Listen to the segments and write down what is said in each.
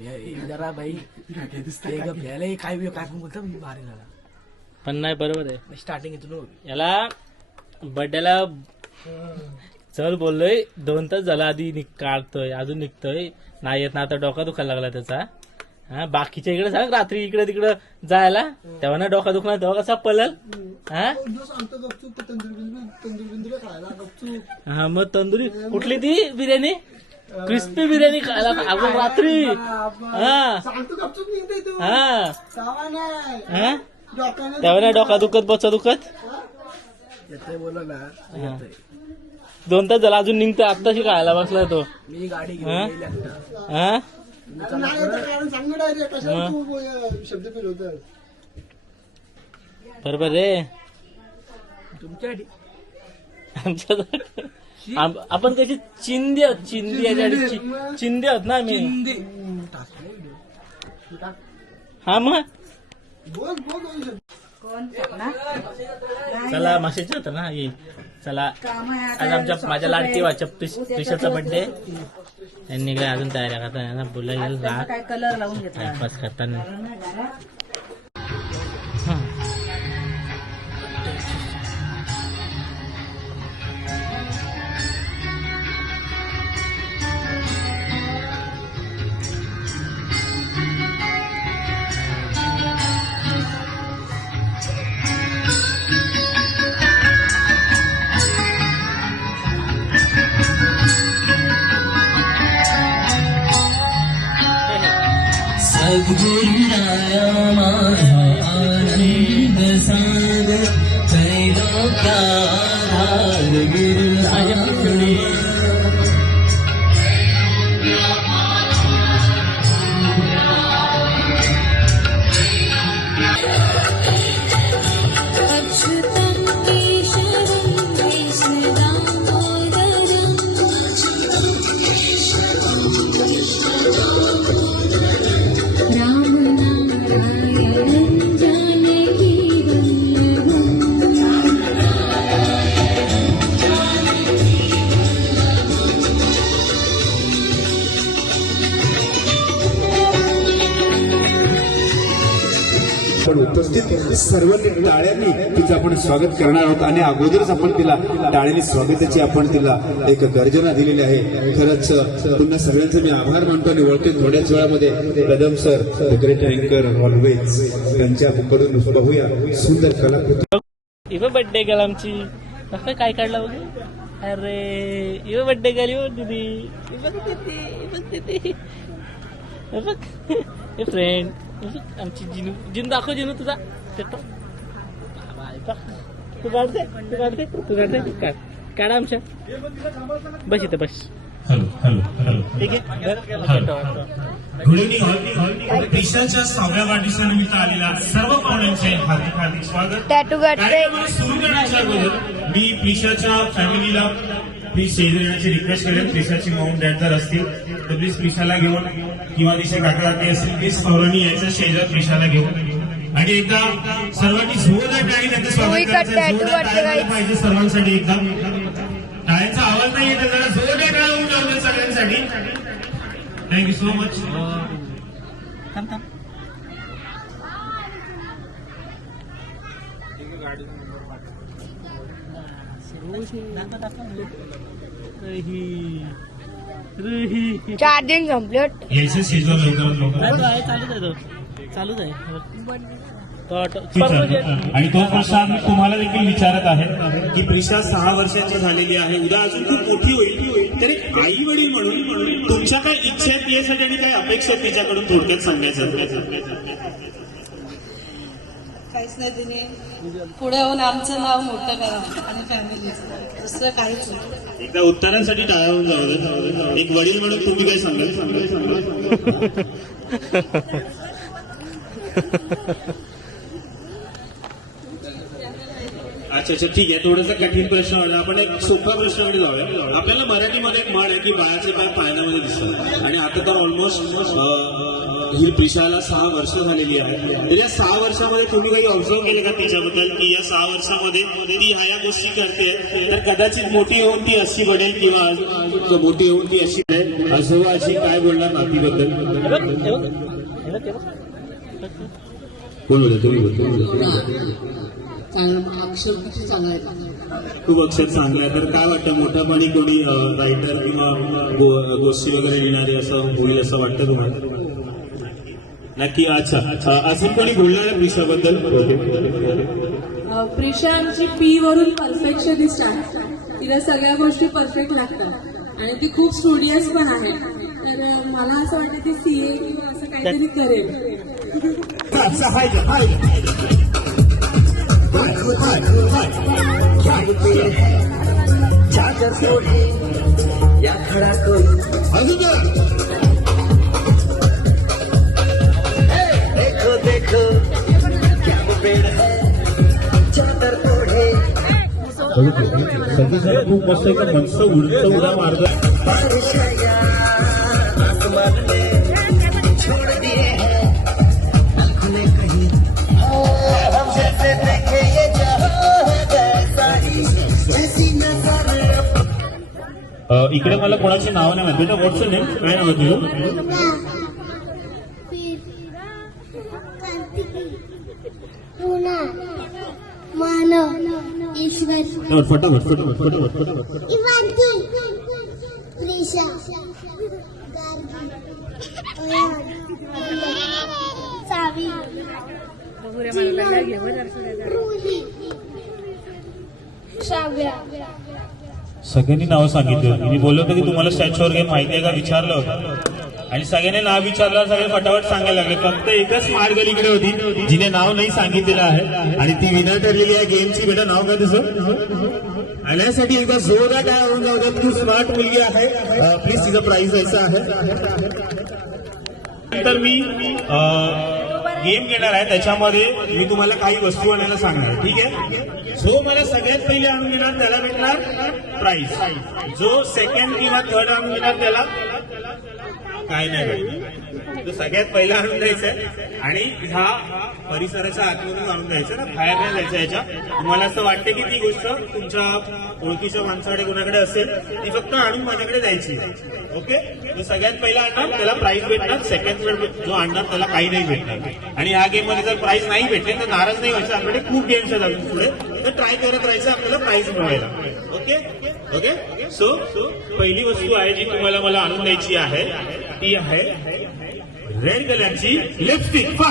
जरा भाई घ्यायला काय पण बोलतो भारी झाला पण नाही बरोबर आहे. स्टार्टिंग इथून याला बर्थडेला चल बोललोय 2 तास झाला आधी काढतोय अजून निघतोय नाही येत ना. आता डोका दुखायला लागला त्याचा. हा बाकीच्या इकडे सांग रात्री इकडे तिकडे जायला तेव्हा ना डोका दुखणार तेव्हा कसा पळल. हा मग तंदुरी कुठली ती बिर्याणी क्रिस्पी बिर्याणी खायला अजून रात्री. तेव्हा ना डोका दुखत बच्चा दुखत. बोला ना 2 तास झाला अजून निघतोय आत्ताशी खायला बसलाय तो. मी गाडी बरोबर रे तुमच्यासाठी आमच्या आपण कशी चिंदी आहोत चिंदी आहोत ना आम्ही. हा मग चला मासेच होत ना ये. चला आज माझ्या लाडकी वाच्या प्रिशाचा बर्थडे यांनी काय अजून तयारी करता बोलायला टाइमपास करताना. सद्गुरुराया माझा आनंद सागर त्रैलोक्याधार गुरुराया. उपस्थित सर्व टाळ्यांनी तिचं आपण स्वागत करणार आहोत आणि अगोदरच आपण तिला टाळ्यांनी स्वागताची आपण तिला एक गर्जना दिलेली आहे. खरंच पुन्हा सगळ्यांचे मी आभार मानतो आणि ओळखेन थोड्याच वेळामध्ये कदम सर ग्रेट अँकर ऑलवेज त्यांच्याकडून बघूया सुंदर कलाकृती. इव बर्थडे गर्ल आमची काय काढला बघ. अरे इव बर्थडे गर्ल हो दीदी बघ फ्रेंड आमची जिनू दाखव जिनू तुझा तू काढते काढा आमच्या बस इथं बस. ठीक आहे. Good evening. प्रिशाच्या 6व्या वाढदिवसानिमित्त आलेल्या सर्व पाहुण्यांचे हार्दिक हार्दिक स्वागत. कार्यक्रम सुरू करण्याच्या अगोदर मी प्रिशाच्या फॅमिलीला प्लीज स्टेजवर येण्याची रिक्वेस्ट करेन. प्रिशाची मॉम डॅड जर असतील तर प्लीज प्रिशाला घेऊन किंवा तिचे काका काकी असतील प्लीज फौरनी यायचं स्टेजवर प्रिशाला घेऊन आणि एकदा सर्वांनी जोरदार टाळी त्यांचं स्वागत करायचं. पाहिजे सर्वांसाठी एकदा टाळ्यांचा आवाज नाही येत जरा जोरदार टाळ्या होऊन लावल्या सगळ्यांसाठी. Thank you so much. Charging complete. यायचं स्टेजवर चालूच आहे. आणि तो प्रश्न आम्ही तुम्हाला देखील विचारत आहे की प्रिशा 6 वर्षाची झालेली आहे. उद्या अजून खूप मोठी होईल तरी आई वडील म्हणून तुमच्या काय इच्छा आहेत यासाठी आणि काय अपेक्षा आहेत तिच्याकडून थोडक्यात सांगायचं. काहीच नाही. तिने पुढे होऊन आमचं नाव मोठं करा आणि फॅमिलीचं दुसरं काहीच नाही. एकदा उत्तरांसाठी टाळ्या होऊन जाऊ दे. एक वडील म्हणून तुम्ही काय सांगाल. अच्छा अच्छा ठीक आहे. थोडासा कठीण प्रश्न वाटला. आपण एक सोपा प्रश्नाकडे जाऊया. आपल्याला मराठीमध्ये एक म्हण आहे की बाळाचे पाय पाळण्यामध्ये दिसतात आणि आता तर ऑलमोस्ट ही प्रिशाला 6 वर्ष झालेली आहे. तर या 6 वर्षामध्ये तुम्ही काही ऑब्झर्व केले का तिच्याबद्दल की या 6 वर्षामध्ये ती ह्या गोष्टी करते, तर कदाचित मोठी होऊन ती अशी बनेल किंवा मोठी होऊन ती अशी बनेल. आजोबा अशी काय बोलणार नातीबद्दल? कोण बोलतो? तुम्ही बोलतो. अक्षर किती चांगला आहे. खूप अक्षर चांगलं आहे. तर काय वाटतं मोठ्यापणी कोणी रायटर किंवा गोष्टी वगैरे लिहिणारे असं होईल असं वाटतं तुम्हाला? नक्की. अच्छा, अजून कोणी बोलणार आहे प्रिशाबद्दल? प्रिशा आमची पी वरून परफेक्शनिस्ट आहे. तिला सगळ्या गोष्टी परफेक्ट लागतात आणि ती खूप स्टुडियस पण आहे. तर मला असं वाटतं ती सीए किंवा असं काहीतरी करेल. खूप मस्त एकदम मस्त उडा मार्ग. इकडे मला कोणाची नाव नाही माहिती. बेटा व्हॉट्स नेम? काय नाव तुझं? मानव ईश्वर फटाफट. इवांती प्रिशा सावी रुली श्राव्या. सगळ्यांनी नाव सांगितलं. मी बोललो होतो की तुम्हाला स्टॅच्यूवर गेम माहिती आहे का विचारलं होतं आणि सगळ्यांनी नाव विचारलं. सगळे फटाफट सांगायला लागले. फक्त एकच मार्गल इकडे होती जिने नाव नाही सांगितलेलं आहे आणि ती विनर ठरलेली आहे गेमची. बेटा नाव काय तुझं? आल्यासाठी एकदा जोरदार काय होऊन जाऊ द्या. तू स्मार्ट मुलगी आहे. प्लीज तिचं प्राइज द्यायचं आहे. नंतर मी गेम घेणार आहे. त्याच्यामध्ये मी तुम्हाला काही वस्तू आणायला सांगणार. ठीक आहे? जो मला सगळ्यात पहिले आणून घेणार त्याला भेटणार प्राइज. जो सेकंड किंवा थर्ड आणून घेणार त्याला काय नाही भेटणार. तो सगळ्यात पहिला आणून द्यायचंय आणि ह्या परिसराच्या आतमधून आणून द्यायचं ना, बाहेर नाही द्यायचं. याच्या तुम्हाला असं वाटते की ती गोष्ट तुमच्या ओळखीच्या माणसाकडे कोणाकडे असेल ती फक्त आणून माझ्याकडे द्यायची. ओके? जो सगळ्यात पहिला आणणार त्याला प्राइज भेटणार. सेकंड जो आणणार त्याला काही नाही भेटणार. आणि ह्या गेम मध्ये जर प्राइज नाही भेटले तर नाराज नाही व्हायचं. आपल्याकडे खूप गेम्स आहेत अजून पुढे, तर ट्राय करत राहायचं आपल्याला प्राइज मिळवायला. Okay okay. सो पहिली वस्तू आहे जी तुम्हाला मला आणून द्यायची आहे ती आहे रेड कलरची लिपस्टिक.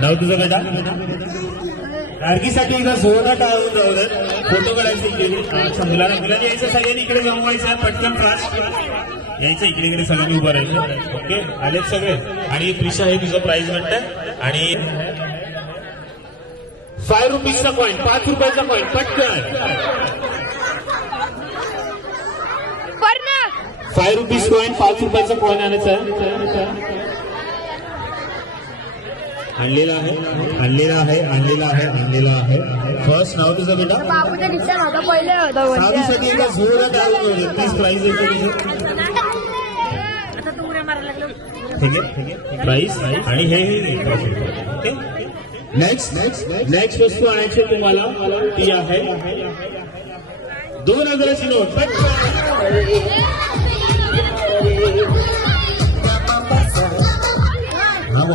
नाव तुझं बेटा? गार्गीसाठी एकदा जोरदार टाळून जाऊ दे. फोटो काढायचे. मुलांना यायचं सगळ्यांनी इकडे जमवायचं. पटकन फास्ट यायचं. इकडे सगळ्यांनी उभं राहायचं. ओके? आलेत सगळे. आणि प्रिशा हे तुझं प्राइज म्हणतंय. आणि 5 रुपीजचा कॉईन, 5 रुपयाचा कॉईन पटकन. 5 रुपीज कॉईन, 5 रुपयाचा कॉईन आणायचा आहे. आणलेला आहे. फर्स्ट नाव तुझं बेटा? सावीसाठी एकदा जोरात आवाज. प्लीज प्राइज येतो तुझं. ठीक आहे? प्राइस आणि हे ओके. नेक्स्ट वस्तू आणायची तुम्हाला ती आहे 2000ची नोट.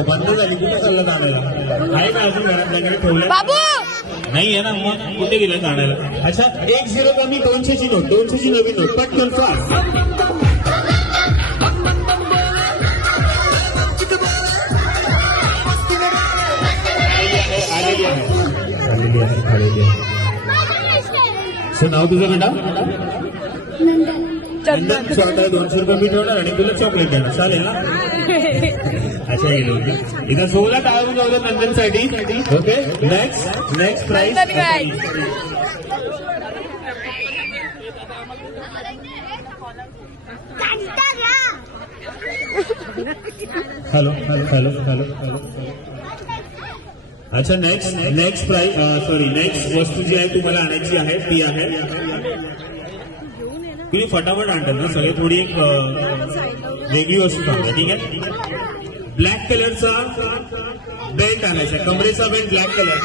बंद झाली. कुठे चाललं आणायला? आहे का अजून घरातल्याकडे ठेवलं? नाही आहे ना, मग कुठे गेलं आणायला? अच्छा, 1-0 कमी. 200ची नोट, 200ची नवीन नोट. पटकन फास्ट. आलेली आहे. सो नाव तुझं बेटा? नंदन स्वतःला 200 रुपये मी ठेवणार आणि तुला चॉकलेट देणार, चालेल ना? अच्छा गेलं होते इथं 16 टाळून जाऊ नंदनसाठी. Okay, next price. हॅलो. अच्छा, नेक्स्ट प्राइस, सॉरी, नेक्स्ट वस्तू जी आहे तुम्हाला आणायची आहे ती आहे, तुम्ही फटाफट आणतात ना सगळे, थोडी एक वेगळी वस्तू सांगा, ठीक आहे? ब्लॅक कलरचा बेल्ट आणायचा, कमरेचा बेल्ट ब्लॅक कलर.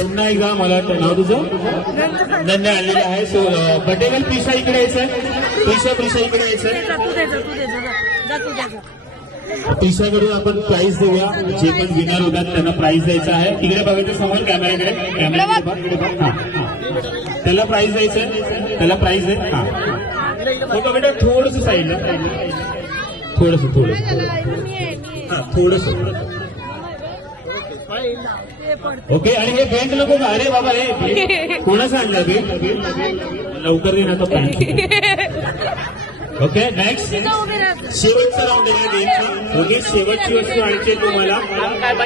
पुन्हा एकदा मला वाटतं नाव तुझं नंद आणलेलं आहे. सो पटेल पिशा इकडे यायचंय, पिशा इकडे यायचंय. पिशाकडून आपण प्राइस देऊया, जे पण विनर होतात त्यांना प्राइस द्यायचं आहे. तिकडे बघायचं समोर कॅमेराकडे बघ. त्याला प्राइस द्यायचंय, त्याला प्राइस दे. हा बघा बेटा, थोडस साईडला, थोडस हा थोडस. ओके, आणि हे बेल्ट नको का? अरे बाबा, हे कोणाचं आणलं बेल्ट? लवकर दे ना तो पॅन्ट. ओके, नेक्स्ट शेवटचा राऊंड आहे गेमचा. ओके, शेवटची वस्तू आणायची तुम्हाला,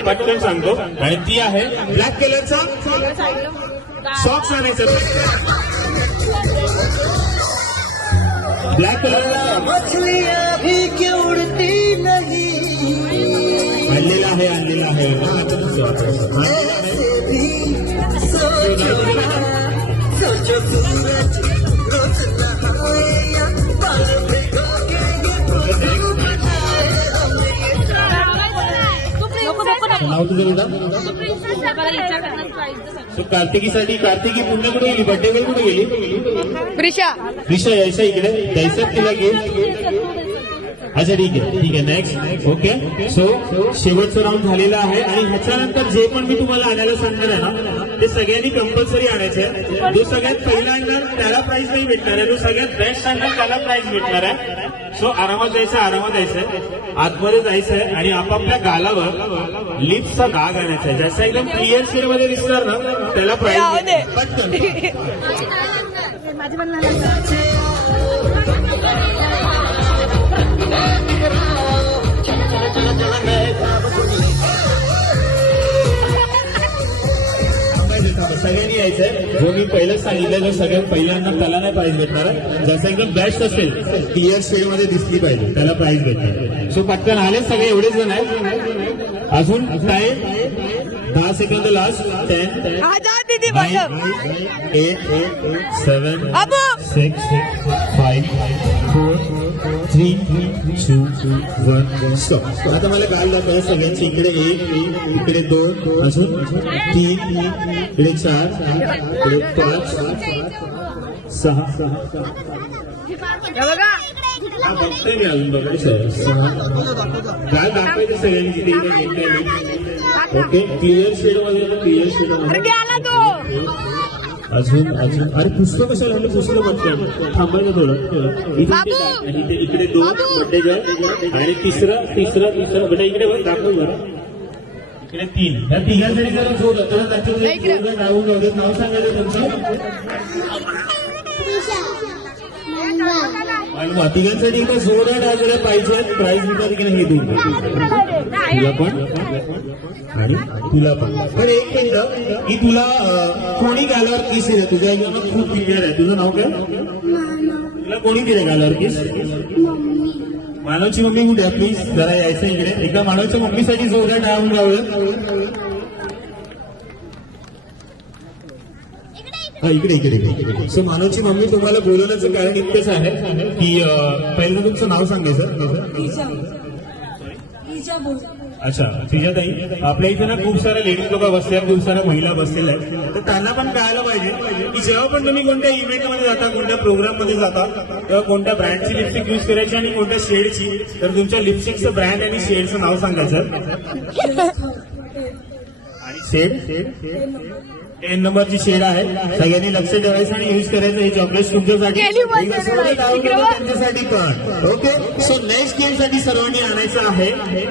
पटकन सांगतो, आणि ती आहे ब्लॅक कलरचा सॉक्स आणायचा. ब्लॅक कलरला आणलेला आहे. नाव तुझं बेटा? कार्तिकीसाठी, कार्तिकी पुन्हा कुठे गेली? बड्डे गर्ल कुठे गेली? प्रिशा यायचं इकडे, द्यायचं तिला गिफ्ट. अच्छा, ठीक आहे, नेक्स्ट. ओके, सो शेवटचं राऊंड झालेला आहे, आणि ह्याच्यानंतर जे पण मी तुम्हाला आणायला सांगणार आहे ना, ते सगळ्यांनी कंपल्सरी आणायचं आहे. जो सगळ्यात पहिला आणणार त्याला प्राइस नाही भेटणार आहे, जो सगळ्यात बेस्ट आणणार त्याला प्राइस भेटणार आहे. सो आरामात जायचं, आतमध्ये जायचंय, आणि आपापल्या गालावर लिप्सचा डाग आणायचा आहे, ज्याचा एकदम क्लिअर शेड मध्ये दिसणार ना त्याला प्राइस. पटकन सगळ्यांनी यायचंय. जो मी पहिलंच सांगितलं, जो सगळ्यात पहिल्यांदा त्याला नाही प्राइस भेटणार आहे, ज्याचा एकदम बेस्ट असेल, क्लिअर शेड मध्ये दिसली पाहिजे, त्याला प्राइस भेटणार. सो पटकन आले सगळे, एवढेच जण आहेत. अजून काय? 10 सेकंद लास्ट. 10 9 8 7 6 5 4 3 2 1 स्टॉप. आता मला काय दाखवायचं सगळ्यांची, इकडे 1, इकडे 2, अजून 3, इकडे 4, इकडे 5 6 बघतोय मी अजून, बघायचं काय दाखवायचं सगळ्यांनी तिथे. ओके, क्लिअर शेड मध्ये, क्लिअर शेड मध्ये. अजून अरे पुस्तक कशाला आणलं? पुस्तक म्हटलं थांबायचं थोडं. इकडे 2 बड्डे गर्ल, आणि तिसरं बेटा इकडे बघ, दाखव बरं. इकडे 3. ह्या तिघांसाठी जरा जोर नाव सांगायचं तुमचं. तिघांसाठी एकदा जोरदार आजोळ्या पाहिजे. प्राइस भेटणार की नाही हे दोन, तुला पण आणि तुला पण. पण एक मिनिट, की तुला कोणी गालावर किस दिला? तुझ्या एकदम खूप क्लिअर आहे. तुझं नाव काय? तुला कोणी दिलं गालावर किस? मानवची मम्मी कुठे? प्लीज जरा यायचं इकडे. एकदा मानवच्या मम्मीसाठी जोरदार डाऊन लावलं. इकडे. सो मानवची मम्मी तुम्हाला बोलवण्याचं कारण इतकंच आहे की पहिलं तुमचं नाव सांगायचं. अच्छा, तिच्याताई, आपल्या इथे ना खूप साऱ्या लेडीज लोक बसल्या, खूप साऱ्या महिला बसलेल्या आहेत, तर त्यांना पण कळायला पाहिजे की जेव्हा पण तुम्ही कोणत्या इव्हेंटमध्ये जाता, कोणत्या प्रोग्राम मध्ये जाता, तेव्हा कोणत्या ब्रँडची लिपस्टिक युज करायची आणि कोणत्या शेडची. तर तुमच्या लिपस्टिकचं ब्रँड आणि शेडचं नाव सांगायचं. आणि शेड 10 नंबरची शेड आहे. सगळ्यांनी लक्ष ठेवायचं आणि युज करायचं. हे चॉकलेट तुमच्यासाठी त्यांच्यासाठी पण. ओके, सो नेक्स्ट गेम साठी सर्वांनी आणायचं आहे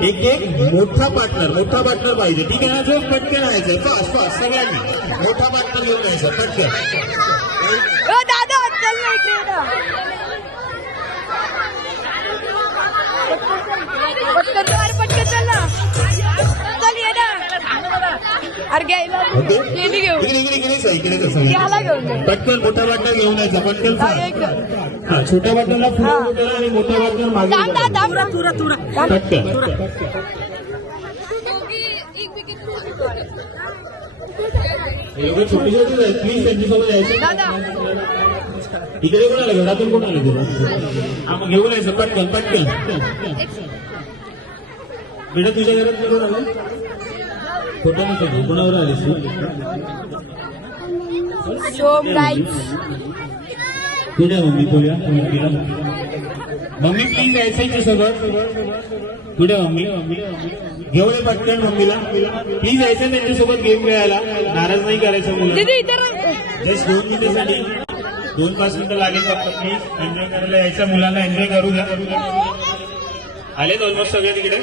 एक मोठा पार्टनर पाहिजे. ठीक आहे ना? जो पटकन आणायचं फास्ट सगळ्यांनी मोठा पार्टनर घेऊन जायचं पटकन. ओके, पटकन मोठा पार्टनर घेऊन यायचा पटकन. हा, छोट्या पार्टनरला पुढे करा आणि मोठा पार्टनर मागे पटकन. एवढे छोटे छोटे आहेत, प्लीज त्यांच्यासोबत यायचं. इकडे कोण आलं? घरातून कोण आलं तुला? हा, मग घेऊन यायचं पटकन. बेटा तुझ्या घरात कोण आलं? खोटं नसतं, कोणावर आलीस तू? कुठे मम्मी? तुझ्या मम्मी प्लीज यायचं सोबत. कुठे मम्मी? घेऊन ये पटकन मम्मीला. प्लीज यायचं त्यांच्यासोबत गेम खेळायला. नाराज नाही करायचं मुलं. जस्ट 2 मिनिटासाठी 2-5 मिनिटं लागेल फक्त. प्लीज एन्जॉय करायला यायच्या मुलांना एन्जॉय करू द्या. आलेत ऑलमोस्ट सगळे तिकडे.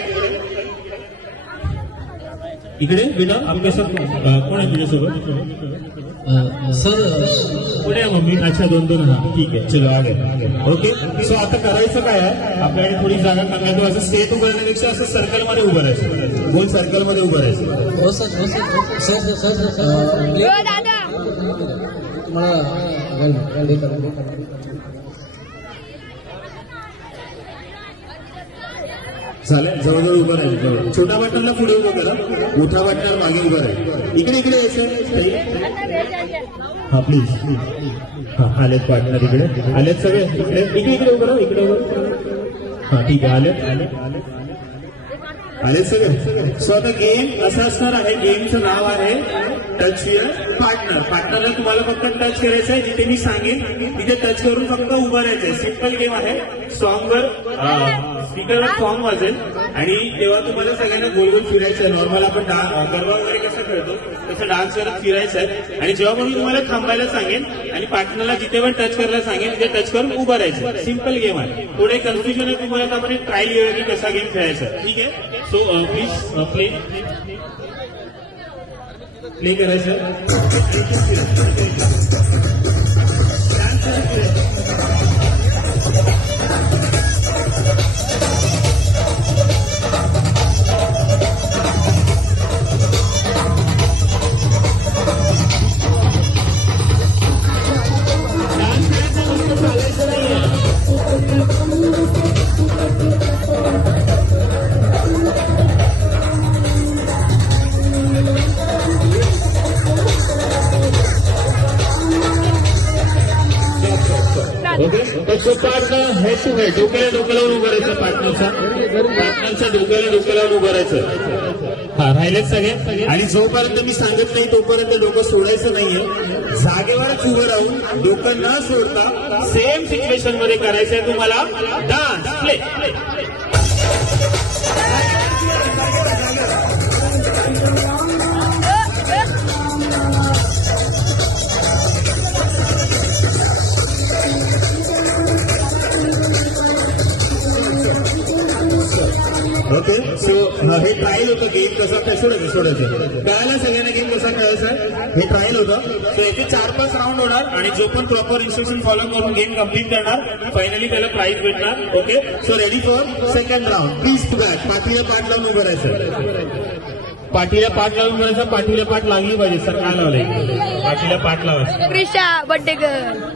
इकडे बेटा आपल्यासोबत कोण आहे तुझ्यासोबत? सर पुढे मम्मी. अच्छा 2-2. हा ठीक आहे, चलो आगे. ओके, सो आता करायचं काय आहे? आपल्याकडे थोडी जागा कमी आहे. असं स्टेट उभं राहण्यापेक्षा असं सर्कलमध्ये उभं राहायचं. गोल सर्कलमध्ये उभं राहायचं. हो सर, चालेल, जवळजवळ उभं राहील. छोटा पार्टनरला पुढे उभं करा, मोठा पार्टनर मागे उभं राहील. इकडे यायचं. हा प्लीज. हा, आलेत पार्टनर इकडे. आलेत सगळे इकडे उभं राहा. इकडे उभं. हा ठीक आहे, आलेत सगळे. सो आता गेम असा असणार आहे. गेमचं नाव आहे टच युअर पार्टनर. पार्टनरला तुम्हाला फक्त टच करायचं आहे. जिथे मी सांगेन तिथे टच करून फक्त उभं राहायचंय. सिम्पल गेम आहे. सॉंगवर स्पीकरवर सॉंग वाजेल आणि तेव्हा तुम्हाला सगळ्यांना गोल गोल फिरायचं आहे. नॉर्मल आपण गरबा वगैरे कसं खेळतो तसं डान्स करत फिरायचं आहे. आणि जेव्हा पण मी तुम्हाला थांबायला सांगेन आणि पार्टनरला जिथे पण टच करायला सांगेन तिथे टच करून उभं राहायचं. सिम्पल गेम आहे. थोडे कन्फ्युजन आहे तुम्हाला, तर आपण एक ट्रायल घेऊया की कसा गेम खेळायचा. ठीक आहे, सो प्लीज प्ले करायचं. पार्टनर हेड टू हेड डोक्याला उभं राहायचं. पार्टनरच्या डोक्याला उभं राहायचं. हा, राहिलेत सगळे. आणि जोपर्यंत मी सांगत नाही तोपर्यंत डोकं सोडायचं नाहीये. जागेवरच उभं राहून डोकं न सोडता सेम सिच्युएशन मध्ये करायचंय तुम्हाला. Dance play. ओके, सो हे ट्रायल होतं. गेम कसा सोडायचं कळायला सगळ्यांना गेम कसा खेळायचा. हे ट्रायल होतं. सो याचे 4-5 राऊंड होणार आणि जो पण प्रॉपर इन्स्ट्रक्शन फॉलो करून गेम कम्प्लीट करणार फायनली त्याला प्राइज भेटणार. Okay, so ready for second round. Please to back. पाठीला पाठ लावून उभं राहायचं. पाठीला पाठ लावून म्हणायचं. पाठीला पाठ लागली पाहिजे. सर काय लावलंय? पाठीला पाठ लावायचं. Prisha birthday girl.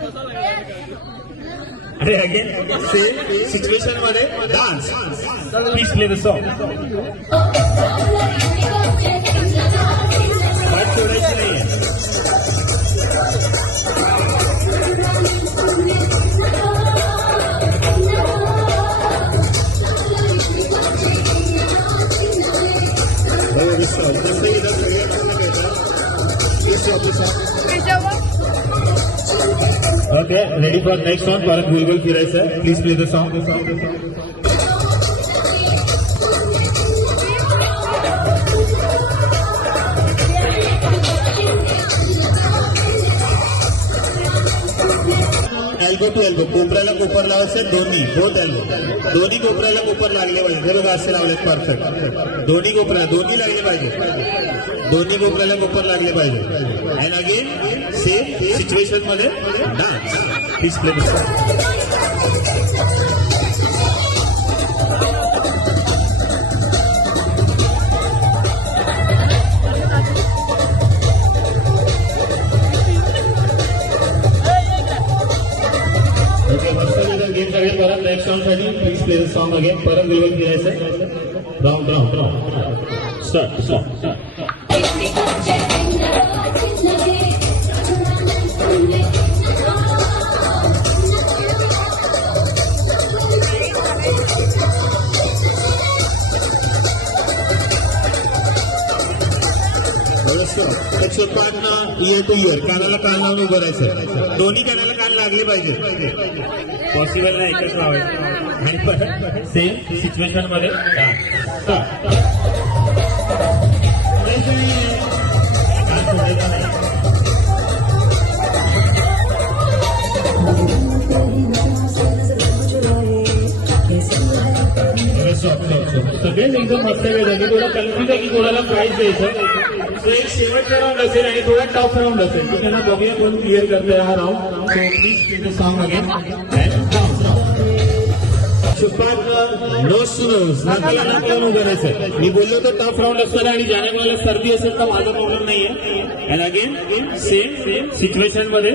अरे अगेन सेम सिच्युएशन मध्ये dance. Please play the song. पाठ सोडायची नाहीये. Okay, ready for next song. परत गुलगुल फिरायचं आहे. Please play the song. Both elbow, कोपऱ्याला कोपर लावायचं दोन्ही, बोथ एल्बो, दोन्ही कोपऱ्याला कोपर लागले पाहिजे. हे बघा असे लावले परफेक्ट. दोन्ही कोपऱ्याला दोन्ही लागले पाहिजे, दोन्ही कोपऱ्याला कोपर लागले पाहिजे. अँड अगेन सेम सिच्युएशन मध्ये डान्स. Please play. गेम सगळे परत नेक्स्ट राऊंड साठी please play the song again. परत रिव्हर्स करायचं. Round round round start start. त्याचे पार्टनर इयर टू इयर, कानाला कान लावून उभं राहायचं. दोन्ही कानाला कान लागले पाहिजे. पॉसिबल नाही एकच लावायचं. आणि परत सेम सिच्युएशन मध्ये सगळे एकदम मस्त वेळ थोडं कन्फ्युज आहे की कोणाला प्राईज द्यायचं. एक शेवटचा राऊंड असेल आणि थोडा टफ राऊंड असेल. तर त्यांना बघूया कोण क्लिअर करतोय हा round. So please song again. No सुनोस, नाकाला नाक लावून उभं राहायचं. मी बोललो तर टफ राऊंड असणार आणि ज्याने मला सर्दी असेल तर माझा प्रॉब्लेम नाहीये. अँड अगेन सेम सिच्युएशन मध्ये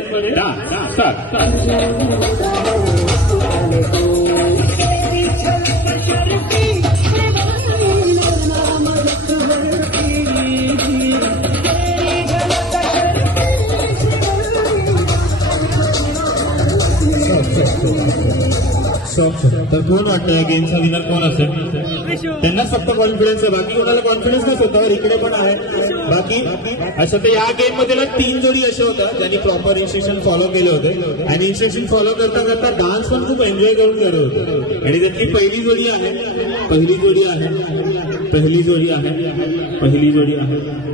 तर कोण वाटतं गेमचा विनर कोण असेल? त्यांनाच फक्त कॉन्फिडन्स आहे, बाकी कोणाला कॉन्फिडन्स नाही स्वतःवर. इकडे पण आहे बाकी. असं तर या गेम मध्ये ना 3 जोडी अशा होत्या ज्यांनी प्रॉपर इन्स्ट्रक्शन फॉलो केले होते आणि इन्स्ट्रक्शन फॉलो करता करता डान्स पण खूप एन्जॉय करून करत होते. आणि त्यातली पहिली जोडी आहे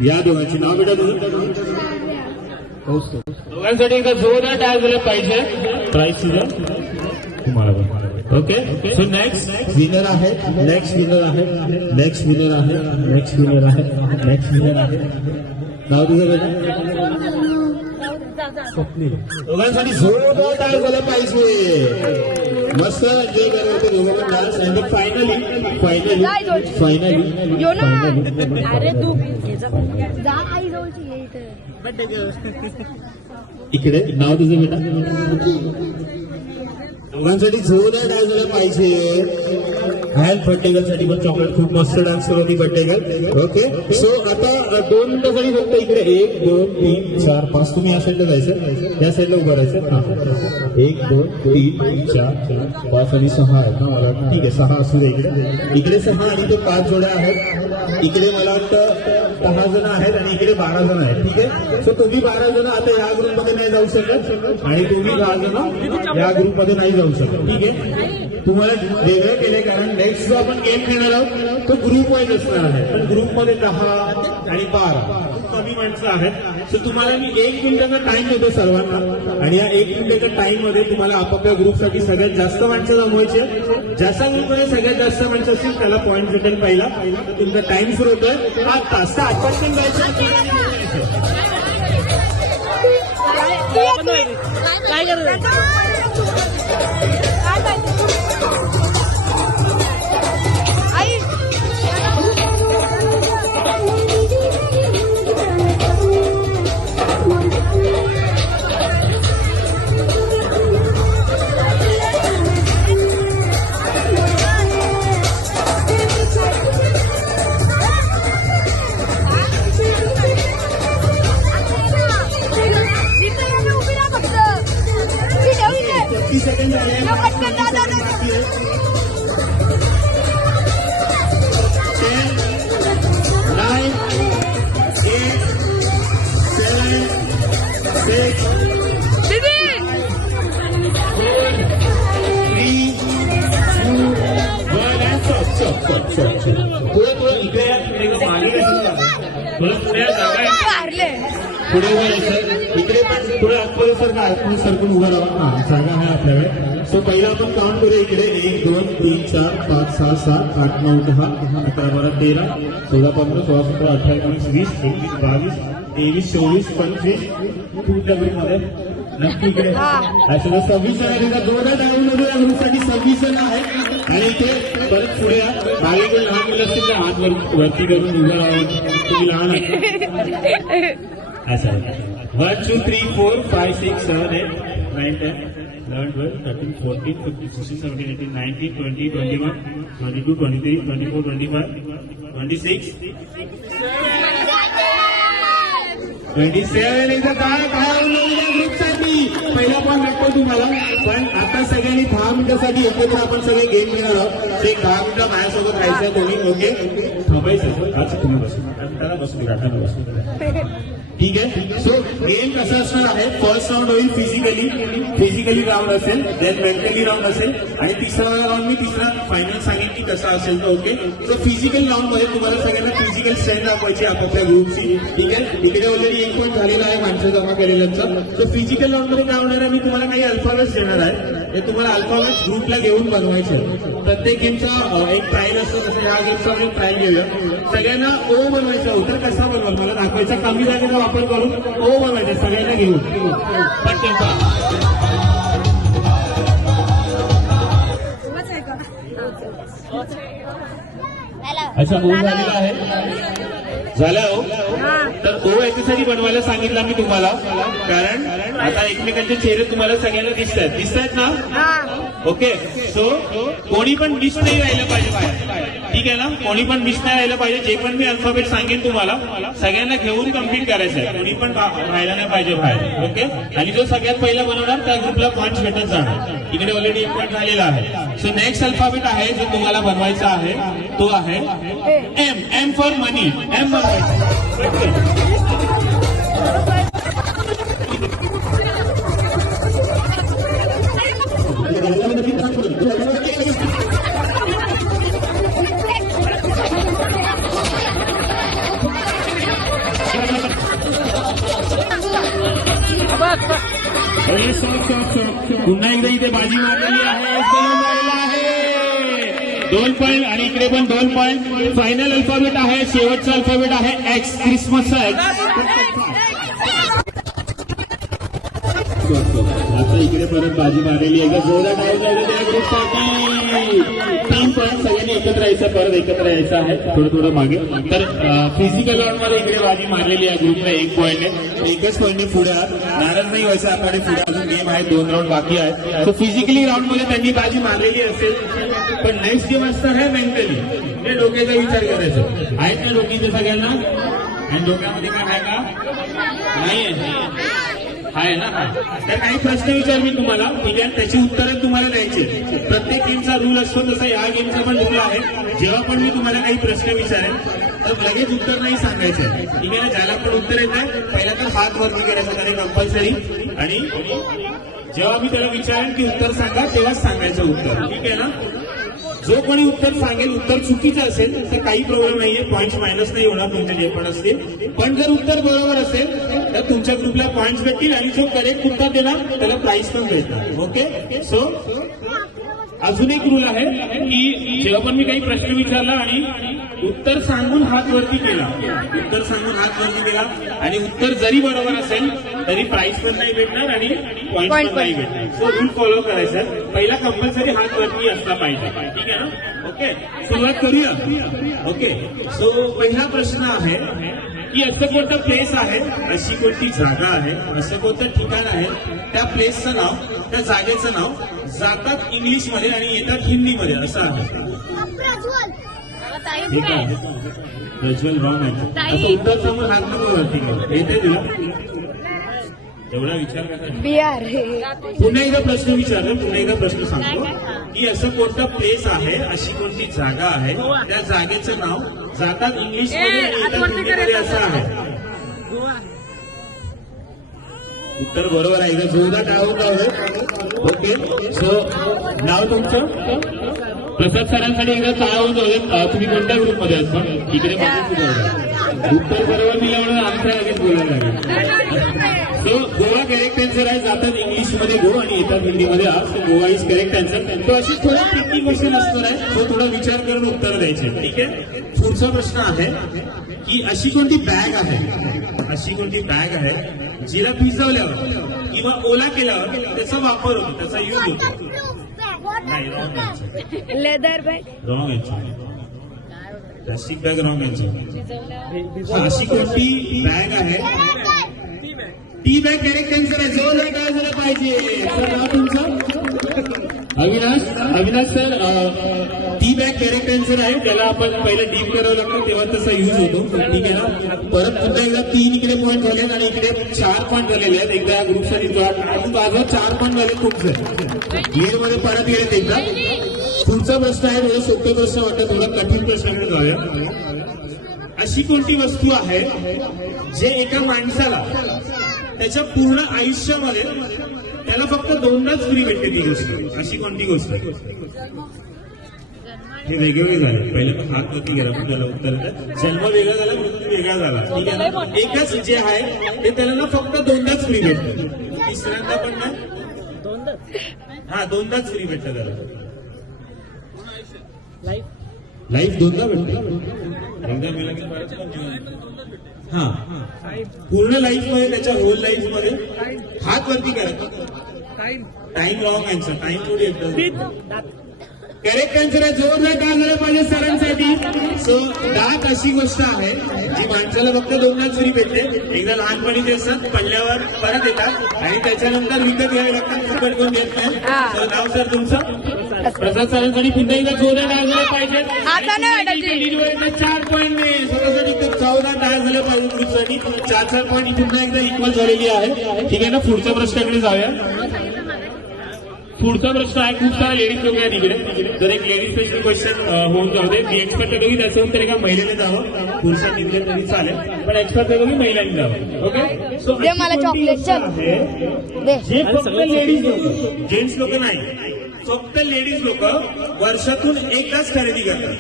या दोघांची नाव बेटा तुझं? दोघांसाठी एकदा जोरदार डान्स झाला पाहिजे. प्राईज तुझं तुम्हाला. ओके, सो नेक्स्ट विनर आहे. नाव तुझं बेटा? दोघांसाठी जोरदार डान्स झाला पाहिजे. मस्त एन्जॉय करत होते दोघं डान्स. अँड फायनली इकडे नाव तुझं बेटा? दोघांसाठी जोरदार डान्स झाला पाहिजे. हॅल फटेकरसाठी पण चॉकलेट खूप मस्त डान्स करत होती फटेकर. ओके, सो आता 2 मिनिटासाठी फक्त इकडे 1 2 3 4 5 तुम्ही या साईडला जायचं, या साईडला उभं राहायचं. 1 2 3 4 5 आणि 6 आहेत ना मला. ठीक आहे, 6 असू दे. इकडे 6 आणि ते 5 जोड्या आहेत. इकडे मला वाटतं 10 जण आहेत आणि इकडे 12 जण आहेत. ठीक आहे, सो तुम्ही 12 जण आता या ग्रुपमध्ये नाही जाऊ शकत आणि तुम्ही 10 जण या ग्रुपमध्ये नाही जाऊ शकत. ठीक आहे, तुम्हाला वेगळं केले कारण नेक्स्ट जो आपण गेम खेळणार आहोत तो ग्रुप वाईज असणार आहे. पण ग्रुपमध्ये 10 आणि 12 खूप कमी माणसं आहेत. सो तुम्हाला मी 1 मिनिटाचा टाइम देतो सर्वांना आणि या 1 मिनिटाच्या टाइम मध्ये तुम्हाला आपापल्या ग्रुपसाठी सगळ्यात जास्त माणसं जमवायचे. ज्याच्या ग्रुपमध्ये सगळ्यात जास्त माणसं असतील त्याला पॉईंट भेटेल पहिला. तुमचा टाइम सुरू होतोय आता. आपण जायचं काय करायचं? पुढे इकडे पण थोडं आतमध्ये सरकून उभा राहा. जागा आहे आपल्याकडे. सो पहिला आपण काउंट करूया इकडे 1 2 3 4 5 6 7 8 9 10 11 12 13 14 15 16 17 18 19 20 21 22 23 24 25 तुमच्या ग्रुपमध्ये नक्की इकडे असं 26 जण आहे. जोरदार टाळ्यांमध्ये या ग्रुपसाठी 26 जण आहेत. आणि इथे परत पुढे या. मागे कोण लहान मुलं असतील तर हात वरती करून उभं राहून तुम्ही लहान आहात असं आहे. 1 2 3 4 5 6 7 8 9 10 11 12 13 14 15 16 17 18 19 20 21 22 23 24 25 26 27. एकदा काय ग्रुपसाठी पहिला पण लागतो तुम्हाला. पण आता सगळ्यांनी 10 मिनिटांसाठी एकत्र आपण सगळे गेम घेणार आहोत. ते 10 मिनिटं माझ्यासोबत राहायचं कोणी. ओके थांबायचं. आज तुम्ही बसून त्याला बसून राहता बसून ठीक आहे. सो गेम कसं असणार आहे. फर्स्ट राऊंड होईल फिजिकली राऊंड असेल. देन मेंटली राऊंड असेल. आणि तिसरा राऊंड मी तिसरा फायनल सांगेन की कसा असेल तो. ओके सो फिजिकल राऊंड मध्ये तुम्हाला सगळ्यांना फिजिकल स्ट्रेंथ दाखवायची आपापल्या ग्रुपची. ठीक आहे. इकडे ऑलरेडी 1 पॉईंट झालेला आहे माणसं जमा केलेल्यांचा. सो फिजिकल राऊंड मध्ये काय होणार आहे. मी तुम्हाला काही अल्फाबेट्स देणार आहे. ते तुम्हाला अल्फाबेट्स ग्रुपला घेऊन बनवायचे. प्रत्येक गेमचा एक ट्रायल असतो. तसं ह्या गेमचा आपण ट्रायल घेऊया. सगळ्यांना ओ बनवायचा होता. कसा बनवाल मला दाखवायचा. कमी जागेचा वापर करून ओ बनवायचा सगळ्यांना घेऊन. अच्छा ओ झालेला आहे. झाला हो. तर ओ याच्यासाठी बनवायला सांगितलं मी तुम्हाला. कारण आता एकमेकांचे चेहरे तुम्हाला सगळ्यांना दिसत आहेत ना. ओके सो कोणी पण मिस नाही राहिलं पाहिजे बाहेर. ठीक आहे ना. कोणी पण मिस नाही राहिलं पाहिजे. जे पण मी अल्फाबेट सांगेन तुम्हाला सगळ्यांना घेऊन कम्प्लीट करायचं आहे. कोणी पण राहायला नाही पाहिजे बाहेर. ओके आणि जो सगळ्यात पहिला बनवणार त्या ग्रुपला पॉईंट भेटत जाणार. इकडे ऑलरेडी 1 पॉईंट झालेला आहे. सो नेक्स्ट अल्फाबेट आहे जो तुम्हाला बनवायचा आहे तो आहे M. M for money. M बनवायचा. पुन्हा एकदा इथे बाजी मारलेली आहे. 2 पॉईंट आणि इकडे पण 2 पॉईंट. फायनल अल्फाबेट आहे. शेवटचा अल्फाबेट आहे एक्स. क्रिसमसचा एक्स. आता इकडे परत बाजी मारलेली आहे. जोरदार टाळ्या झालेल्या आहे ग्रुपसाठी. 3 पॉईंट. सगळ्यांनी एकत्र यायचं. परत एकत्र यायचं आहे. थोडं मागे. तर फिजिकल राऊंड मध्ये इकडे बाजी मारलेली आहे ग्रुपला 1 पॉईंटने. एकच पॉईंटने पुढे नाराज नाही व्हायचं. आपण पुढे अजून गेम आहे. 2 राऊंड बाकी आहेत. तर फिजिकली राऊंड मध्ये त्यांनी बाजी मारलेली असेल. पण नेक्स्ट गेम असणार आहे मेंटली. हे डोक्याचा विचार करायचा. आहेत ना डोक्याचे सगळ्यांना. आणि डोक्यामध्ये काय आहे का नाही आहे ना. तर काही प्रश्न विचार मी तुम्हाला. ठीक आहे. त्याची उत्तरं तुम्हाला द्यायचे. प्रत्येक गेमचा रूल असतो तसा या गेमचा पण रूल आहे. जेव्हा पण मी तुम्हाला काही प्रश्न विचारेन तर लगेच उत्तर नाही सांगायचं. ठीक आहे ना. ज्याला पण उत्तर येत आहे पहिला तर हात वरती करायचा त्याने कंपल्सरी. आणि जेव्हा मी त्याला विचारेन की उत्तर सांगा तेव्हाच सांगायचं उत्तर. ठीक आहे ना. जो कोणी उत्तर सांगेल उत्तर चुकीचं असेल तर काही प्रॉब्लेम नाहीये. पॉईंट्स मायनस नाही होणार तुमचे जे पण असतील. पण जर उत्तर बरोबर असेल तर तुमच्या ग्रुपला पॉईंट्स भेटतील. आणि जो करेक्ट उत्तर देणार त्याला प्राइज पण भेटणार. ओके सो अजून एक रूल आहे की जेव्हा पण मी काही प्रश्न विचारला आणि उत्तर सांगून हात वरती केला आणि उत्तर जरी बरोबर असेल तरी प्राइज पण नाही भेटणार आणि पॉईंट पण नाही भेटणार. सो रूल फॉलो करायचा. पहिला कंपल्सरी हात वरती असला पाहिजे. ठीक आहे ना. ओके सुरुवात करूया. ओके सो पहिला प्रश्न आहे की असं कोणतं प्लेस आहे. अशी कोणती जागा आहे. असं कोणतं ठिकाण आहे. त्या प्लेसचं नाव त्या जागेचं नाव जातात इंग्लिशमध्ये आणि येतात हिंदीमध्ये असं आहे. ठीक आहे. प्रज्वल रॉंग आहे. असं उत्तर सांगून हात नको वरती करू. येते तुला एवढा विचार करा. पुन्हा एकदा प्रश्न विचारला. पुन्हा एकदा प्रश्न सांगतो की असं कोणतं प्लेस आहे. अशी कोणती जागा आहे. त्या जागेचं नाव जातात इंग्लिशमध्ये आणि येतात हिंदीमध्ये असं आहे. उत्तर बरोबर आहे. एकदा जोरदार टाळून जाऊ. ओके सो नाव तुमचं प्रसाद सरांसाठी एकदा टाळून जाऊ. तुम्ही कोणत्या ग्रुपमध्ये असता. इकडे उत्तर बरोबर दिल्यामुळे आमच्या लगेच बोलायला लागेल. तो गोवा करेक्ट आन्सर आहे. जातात इंग्लिश मध्ये गो आणि येतात हिंदीमध्ये आज. Goa is correct answer. तो अशी थोडा ट्रिकी क्वेश्चन असणार आहे, तो थोडा विचार करून उत्तर द्यायचे. ठीक आहे. पुढचा प्रश्न आहे की अशी कोणती बॅग आहे जिला भिजवल्यावर किंवा ओला केल्यावर त्याचा वापर होतो, त्याचा यूज होतो. नाही, wrong answer. Leather bag. Wrong answer. Plastic bag wrong answer. अशी कोणती बॅग आहे? टी बॅग करेक्ट आन्सर आहे. जोरदार काय झालं पाहिजे. सर नाव तुमचं? Avinash sir. Tea bag correct answer आहे. त्याला आपण पहिलं डीप करावं लागतं तेव्हा तसा यूज होतो. ठीक आहे ना. परत पुन्हा एकदा 3 इकडे पॉईंट झाले आणि इकडे 4 पॉईंट झालेले आहेत. एकदा ग्रुपसाठी माझा 4 पॉईंट झाले खूप गेम मध्ये परत गेलेत एकदा. पुढचा प्रश्न आहे थोडा सोपे प्रश्न वाटतं, थोडा कठीण प्रश्नाकडे जाऊया. अशी कोणती वस्तू आहे जे एका माणसाला त्याच्या पूर्ण आयुष्यामध्ये त्याला फक्त 2दाच फ्री भेटते ती गोष्ट? अशी कोणती गोष्ट? हे वेगवेगळे झाले. पहिले हात वरती गेला पण त्याला उत्तर येतं. जन्म वेगळा झाला, मृत्यू वेगळा झाला. ठीक आहे ना. एकच जे आहे ते त्याला ना फक्त 2दाच फ्री भेटतं. तिसऱ्यांदा पण नाही. हा 2दाच फ्री भेटतं त्याला. लाईफ 2दा भेटतं. एकदा मेला की परत हा पूर्ण लाईफ मध्ये, त्याच्या होल लाईफ मध्ये. हात वरती करा. Time wrong answer. टाइम थोडी येतं. करेक्ट आन्सर आहे. जोरदार काय झालं पाहिजे सरांसाठी. सो दात अशी गोष्ट आहे जी माणसाला फक्त 2दाच फ्री भेटते. एकदा लहानपणी ते असतात, पडल्यावर परत येतात आणि त्याच्यानंतर विकत घ्यावे लागतात. फुकट कोण घेत नाही. तर नाव सर तुमचं? प्रसाद सरांसाठी पुन्हा एकदा जोरदार काय झालं पाहिजे. 4 पॉईंट स्वतःसाठी 14 काय झालं पाहिजे. ग्रुपसाठी 4 पॉईंट पुन्हा एकदा इक्वल झालेली आहे. ठीक आहे ना. पुढच्या प्रश्नाकडे जाऊया. पुढचा प्रश्न आहे. खूप सारा लेडीज लोक आहेत इकडे. जर एक लेडीज स्पेशल क्वेश्चन होऊन जाऊ दे. मी एक्सपर्ट आहे की त्याचं उत्तर एका महिलेने जावं. पुरुषांनी दिलं तरी चालेल, पण एक्सपर्ट आहे की महिलांनी जावं. ओके. सो मला चॉकलेट जे फक्त लेडीज लोक, जेंट्स लोक नाही, फक्त लेडीज लोक वर्षातून एकदाच खरेदी करतात.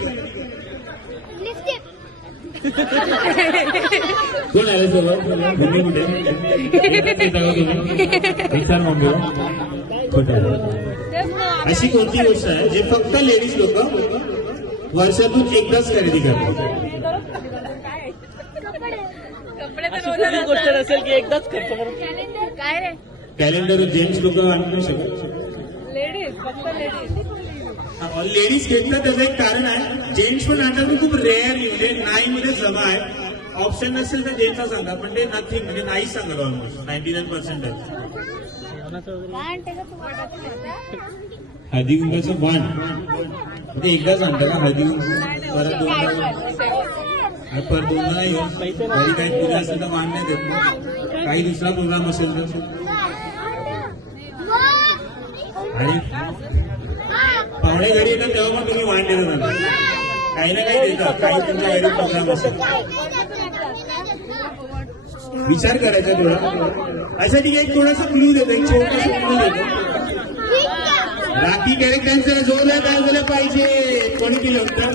कोण आले सोबत? मम्मी कुठे? मुंबई. अशी कोणती गोष्ट आहे जे फक्त लेडीज लोक वर्षातून एकदाच खरेदी करतात? गोष्ट असेल की एकदाच खर्च करून. काय रे? कॅलेंडर जेंट्स लोक आणू शकत. लेडीज घेतलं त्याचं एक कारण आहे. जेंट्स पण आता खूप रेअर, म्हणजे नाही मध्ये जमा आहे. ऑप्शन नसेल तर जेंट्सचा सांगा, पण ते नथिंग, म्हणजे नाही सांगत. ऑलमोस्ट 99% आहे. हळदी कुंकाचं वाण म्हणजे एकदा सांगता का? हळदी परत 2दा, परत 2दा नाही हो. घरी काही पूजा असेल तर वाण नाही देत ना. काही दुसरा प्रोग्राम असेल तर. आणि पाहुणे घरी येतात तेव्हा पण तुम्ही वाण देतात ना. काही ना काही देतात. काही तुमच्या घरी प्रोग्राम असेल. विचार करायचा थोडा. अच्छा ठीक आहे. थोडासा क्लू देतो, एक छोटासा क्लू देतो. Rakhi correct answer. जोरदार काय झालं पाहिजे. कोणी केलं होतं?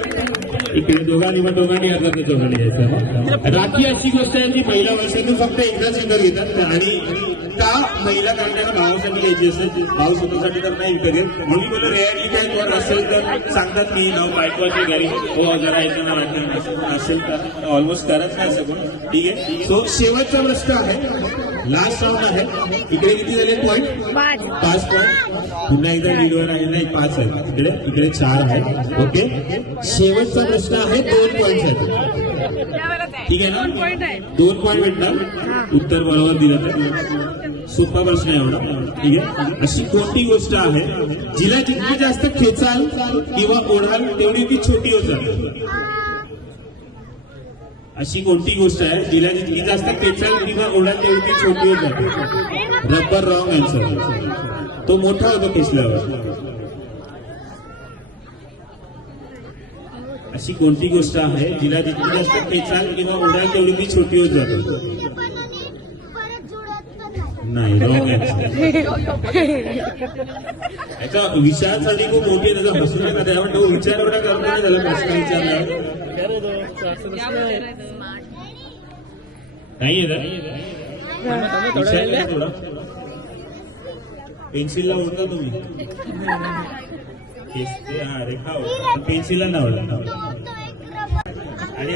इकडे दोघांनी अर्धा ते दोघांनी द्यायचं. राखी अशी गोष्ट आहे की पहिल्या वर्षातून फक्त एकदाच विकत घेतात आणि त्या महिला काढण्याला भावासाठी घ्यायची असते. भाऊ स्वतःसाठी तर नाही विकत घेत. म्हणून मला रेअरली काय कोण असेल तर सांगतात की नाव बायकोच्या घरी हो जरा ऐकून वाटतं असेल तर ऑलमोस्ट करत नाही असं कोण. ठीक आहे. सो शेवटचा प्रश्न आहे. लास्ट राऊंड आहे. इकडे किती झाले पॉईंट? 5 पॉईंट. पुन्हा एकदा लीडवर आहे नाही, 5 आहे. इकडे 4 आहे. ओके. शेवटचा प्रश्न आहे. 2 पॉईंट आहेत. ठीक आहे ना. 2 पॉईंट भेटणार उत्तर बरोबर दिलं तर. सोपा प्रश्न आहे एवढा. ठीक आहे. अशी कोणती गोष्ट आहे जिला जितकी जास्त खेचाल किंवा ओढाल तेवढी ती छोटी होत जाते? अशी कोणती गोष्ट आहे जिला जितकी जास्त खेचाल किंवा ओढाल तेवढी ती छोटी होत जाते? Rubber wrong answer. तो मोठा होतो खेचल्यावर. अशी कोणती गोष्ट आहे जिला जितकी जास्त खेचाल किंवा ओढाल तेवढी ती छोटी होत जाते? नाही, रॉंग आन्सर. याचा विचारासाठी खूप मोठी त्याचा हसून येतात. त्यामुळे तो विचार एवढा करतो नाही त्याला प्रश्न विचारला नाही येत. थोडा वेळ द्या. पेन्सिलला ओढता तुम्ही हा रेखा पेन्सिलला नावला आणि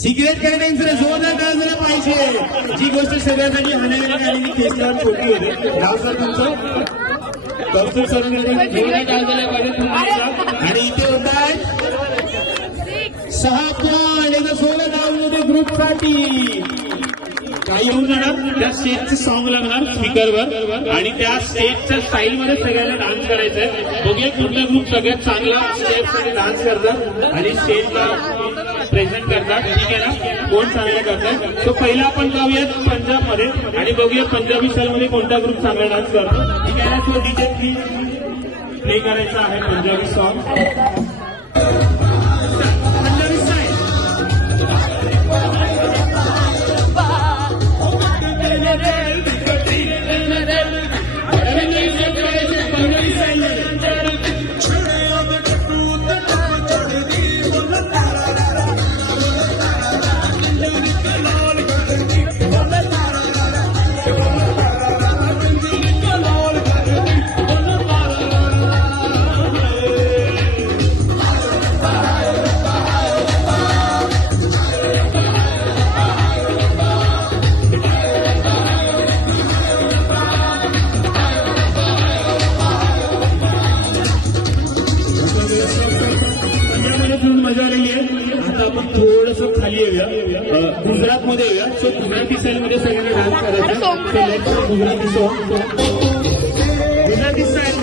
सिगरेट करण्याचं जोरदार गाजलं पाहिजे. जी गोष्ट सगळ्यांसाठी हाणायला आलेली केसलावर छोटी होते. नाव सर तुमचं कौतुक सरांकडे जोरदार गाजलं पाहिजे. आणि इथे होत आहे 6 पॉइंट 16 धावले ग्रुपसाठी. काही येऊन जाणार त्या स्टेजचं सॉंग लागणार स्पीकरवर आणि त्या स्टेजच्या स्टाईल मध्ये सगळ्यांना डान्स करायचा आहे. बघूया कुठला ग्रुप सगळ्यात चांगला स्टेजसाठी डान्स करतात आणि स्टेजला प्रेझेंट करतात. ठीक आहे ना, कोण चांगलं करतात. तो पहिला आपण जाऊयात पंजाब मध्ये आणि बघूया पंजाबी स्टाईल मध्ये कोणता ग्रुप चांगला डान्स करतो. ठीक आहे ना, तो डीजे प्ले करायचा आहे पंजाबी सॉन्ग. मजा आलेली आहे. आता आपण थोडस खाली येऊया, गुजरात मध्ये येऊया. सो गुजराती स्टाईल मध्ये सगळ्यांना डान्स करायचा. Gujarati song Gujarati style